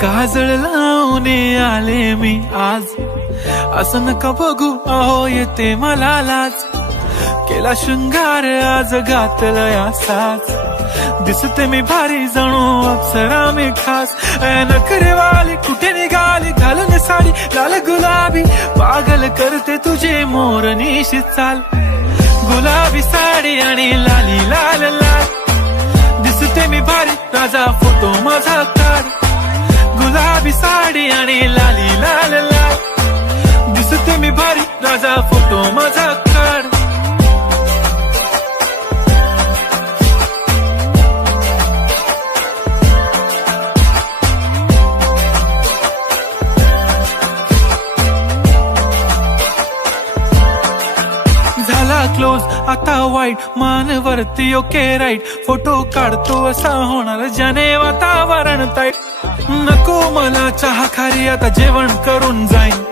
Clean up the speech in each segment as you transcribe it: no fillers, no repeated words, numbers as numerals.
काजळ लावून आले मी आज, असं नका बघू अहो येते मला लाज. केला शृंगार आज घातलं या साज, दिसते मी भारी जणू अप्सरा मी खास. नखरेवाली कुठे निघाली घालून साडी लाल गुलाबी, पागल करते तुझे मोरनीशी चाल. गुलाबी साडी आणि लाली लाल लाल, दिसते मी भारी राजा फोटो माझा काढ. गुलाबी साडी आणि लाली लाल लाल, दिसते मी भारी राजा फोटो माझा काढ. झाला क्लोज आता वाईट, मान वरती ओके राईट. फोटो काढतो असा होणार ज्याने वातावरण ताईट. नको मला चहा खारी आता जेवण करून जाईन.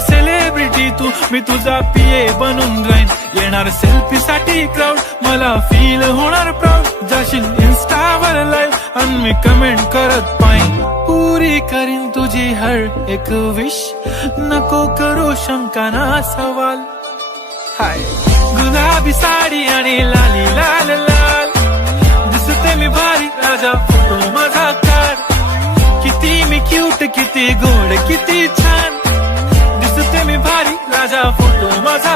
सेलिब्रिटी तू मी तुझा पिये बनून राहीन. येणार सेल्फी साठी क्राऊड, मला फील होणार प्राऊड. जाशील इन्स्टावर लाईव्ह आणि मी कमेंट करत पाहिन. पुरी करीन तुझी हर एक विश, नको करू शंका ना सवाल. हाय गुलाबी साडी आणि लाली लाल लाल, दिसते मी भारी राजा फोटो माझा काढ. किती मी क्यूट किती गोड किती छान, दिसते मी भारी राजा फोटो माझा